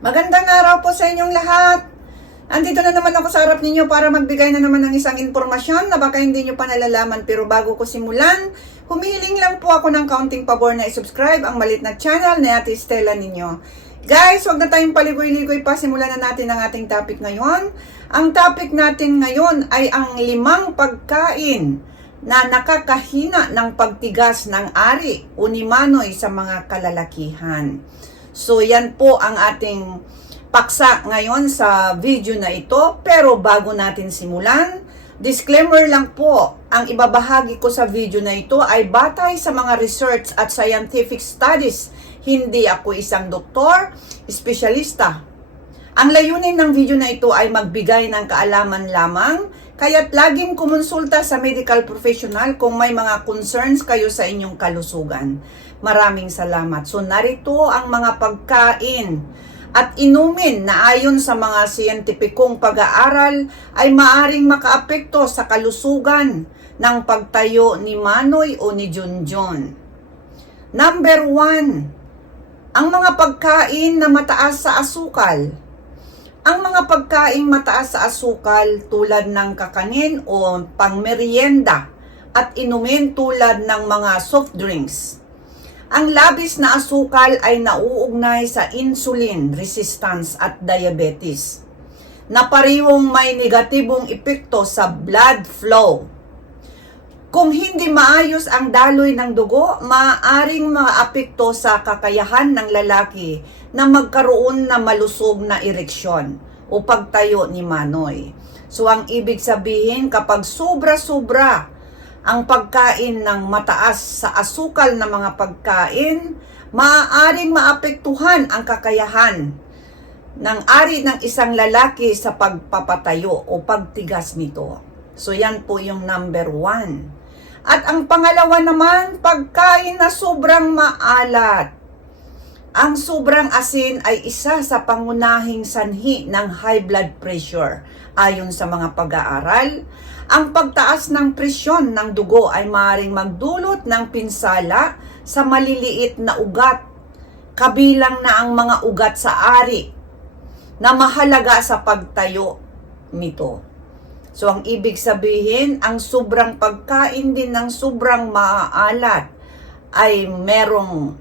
Magandang araw po sa inyong lahat. Andito na naman ako sa harap ninyo para magbigay na naman ng isang impormasyon na baka hindi nyo pa nalalaman pero bago ko simulan, humihiling lang po ako ng kaunting pabor na i-subscribe ang malit na channel na Ate Stella ninyo. Guys, wag na tayong paligoy-ligoy pa. Simulan na natin ang ating topic ngayon. Ang topic natin ngayon ay ang limang pagkain na nakakahina ng pagtigas ng ari o ni Manoy sa mga kalalakihan. So yan po ang ating paksa ngayon sa video na ito. Pero bago natin simulan, disclaimer lang po, ang ibabahagi ko sa video na ito ay batay sa mga research at scientific studies. Hindi ako isang doktor, espesyalista. Ang layunin ng video na ito ay magbigay ng kaalaman lamang, kaya't laging kumonsulta sa medical professional kung may mga concerns kayo sa inyong kalusugan. Maraming salamat. So narito ang mga pagkain at inumin na ayon sa mga siyentipikong pag-aaral ay maaring makaapekto sa kalusugan ng pagtayo ni Manoy o ni Junjun. Number one, ang mga pagkain na mataas sa asukal. Ang mga pagkain mataas sa asukal tulad ng kakanin o pangmerienda at inumin tulad ng mga soft drinks. Ang labis na asukal ay nauugnay sa insulin resistance at diabetes na parihong may negatibong epekto sa blood flow. Kung hindi maayos ang daloy ng dugo, maaaring maapekto sa kakayahan ng lalaki na magkaroon na malusog na ereksyon o pagtayo ni Manoy. So ang ibig sabihin kapag sobra-sobra ang pagkain ng mataas sa asukal na mga pagkain, maaaring maapektuhan ang kakayahan ng ari ng isang lalaki sa pagpapatayo o pagtigas nito. So yan po yung number one. At ang pangalawa naman, pagkain na sobrang maalat. Ang sobrang asin ay isa sa pangunahing sanhi ng high blood pressure. Ayon sa mga pag-aaral, ang pagtaas ng presyon ng dugo ay maaaring magdulot ng pinsala sa maliliit na ugat, kabilang na ang mga ugat sa ari na mahalaga sa pagtayo nito. So, ang ibig sabihin, ang sobrang pagkain din ng sobrang maaalat ay merong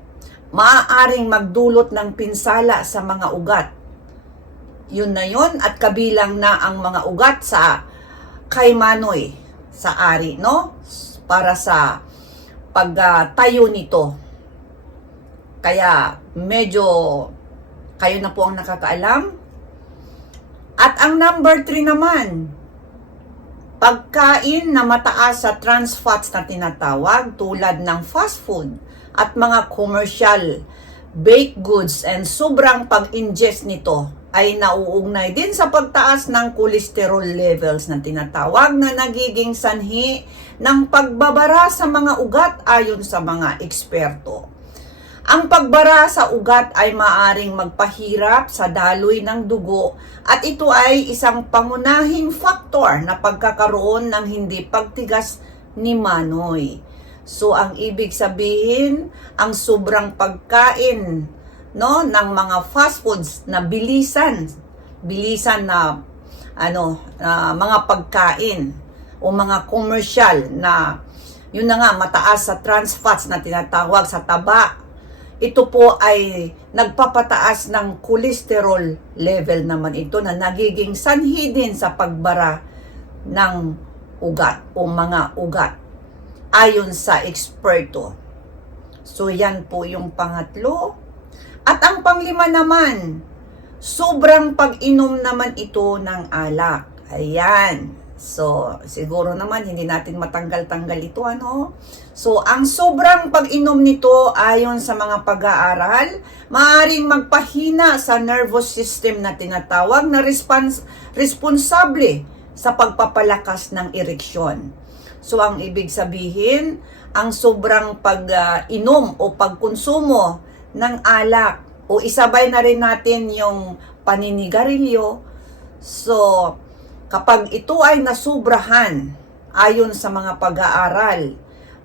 maaaring magdulot ng pinsala sa mga ugat. Yun na yun at kabilang na ang mga ugat sa kay Manoy sa ari, no? Para sa pagtayo nito. Kaya medyo kayo na po ang nakakaalam. At ang number 3 naman, pagkain na mataas sa trans fats na tinatawag tulad ng fast food at mga commercial baked goods and sobrang pag-ingest nito ay nauugnay din sa pagtaas ng cholesterol levels na tinatawag na nagiging sanhi ng pagbabara sa mga ugat ayon sa mga eksperto. Ang pagbara sa ugat ay maaring magpahirap sa daloy ng dugo at ito ay isang pangunahing faktor na pagkakaroon ng hindi pagtigas ni Manoy. So ang ibig sabihin, ang sobrang pagkain no ng mga fast foods na bilisan, bilisan na ano, na mga pagkain o mga commercial na yun na nga mataas sa trans fats na tinatawag sa taba ito po ay nagpapataas ng cholesterol level naman ito na nagiging sanhi din sa pagbara ng ugat o mga ugat ayon sa eksperto. So yan po yung pangatlo. At ang panglima naman, sobrang pag-inom naman ito ng alak. Ayan. So, siguro naman hindi natin matanggal-tanggal ito ano. So, ang sobrang pag-inom nito ayon sa mga pag-aaral, maaring magpahina sa nervous system na tinatawag na respons- responsable sa pagpapalakas ng ereksyon. So, ang ibig sabihin, ang sobrang pag-inom o pagkonsumo ng alak o isabay na rin natin yung paninigarilyo. So, Kapag ito ay nasubrahan, ayon sa mga pag-aaral,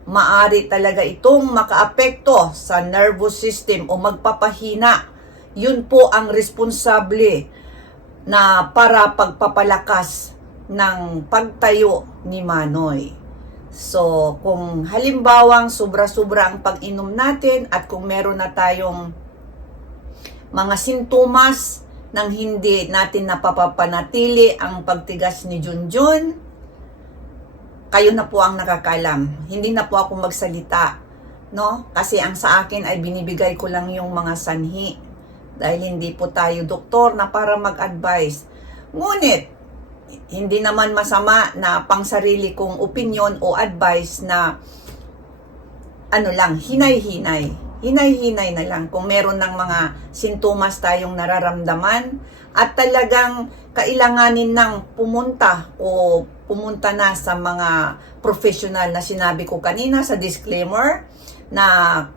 maari talaga itong makaapekto sa nervous system o magpapahina yun po ang responsable na para pagpapalakas ng pagtayo ni Manoy. So, kung halimbawang sobra-sobra ang pag-inom natin at kung meron na tayong mga sintomas nang hindi natin napapapanatili ang pagtigas ni Junjun, kayo na po ang nakakalam. Hindi na po ako magsalita, no? Kasi ang sa akin ay binibigay ko lang yung mga sanhi. Dahil hindi po tayo doktor na para mag-advise. Ngunit, hindi naman masama na pang sarili kong opinion o advice na ano lang, hinay-hinay. Hinay-hinay na lang kung meron ng mga sintomas tayong nararamdaman. At talagang kailanganin ng pumunta o pumunta na sa mga professional na sinabi ko kanina sa disclaimer na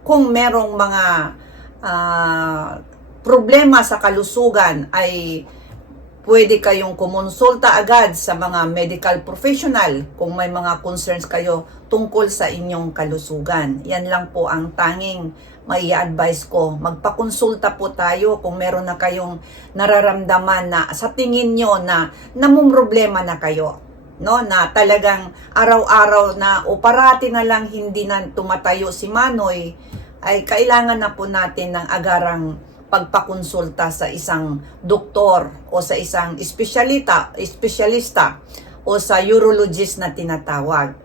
kung merong mga ah, problema sa kalusugan ay pwede kayong kumonsulta agad sa mga medical professional kung may mga concerns kayo tungkol sa inyong kalusugan. Yan lang po ang tanging mai advise ko. Magpakonsulta po tayo kung meron na kayong nararamdaman na sa tingin nyo na namumroblema na kayo. No, na talagang araw-araw na o parati na lang hindi na tumatayo si Manoy ay kailangan na po natin ng agarang pagpakonsulta sa isang doktor o sa isang espesyalita, espesyalista o sa urologist na tinatawag.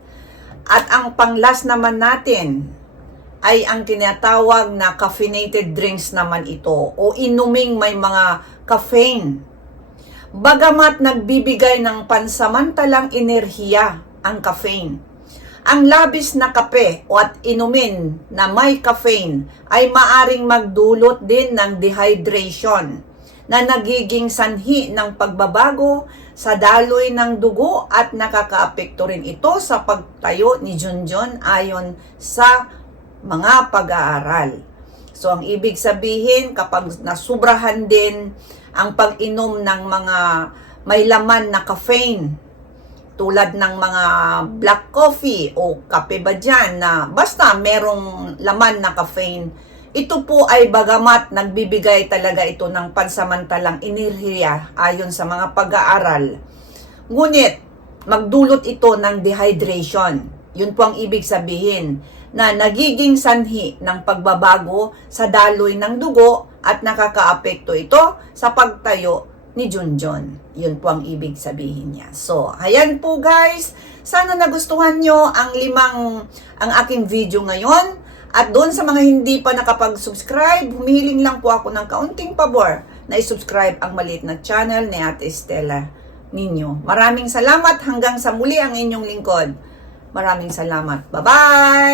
At ang panglas naman natin ay ang tinatawag na caffeinated drinks naman ito o inuming may mga caffeine. Bagamat nagbibigay ng pansamantalang enerhiya ang caffeine, ang labis na kape o at inumin na may caffeine ay maaring magdulot din ng dehydration na nagiging sanhi ng pagbabago sa daloy ng dugo at nakakaapekto rin ito sa pagtayo ni Junjun ayon sa mga pag-aaral. So ang ibig sabihin kapag nasubrahan din ang pag-inom ng mga may laman na caffeine tulad ng mga black coffee o kape ba dyan na basta merong laman na caffeine, ito po ay bagamat nagbibigay talaga ito ng pansamantalang enerhiya ayon sa mga pag-aaral. Ngunit, magdulot ito ng dehydration. Yun po ang ibig sabihin na nagiging sanhi ng pagbabago sa daloy ng dugo at nakakaapekto ito sa pagtayo ni Junjun. Yun po ang ibig sabihin niya. So, ayan po guys. Sana nagustuhan nyo ang limang, ang aking video ngayon. At doon sa mga hindi pa nakapag-subscribe, humihiling lang po ako ng kaunting pabor na isubscribe ang maliit na channel ni Ate Estela ninyo. Maraming salamat hanggang sa muli ang inyong lingkod. Maraming salamat. Bye-bye!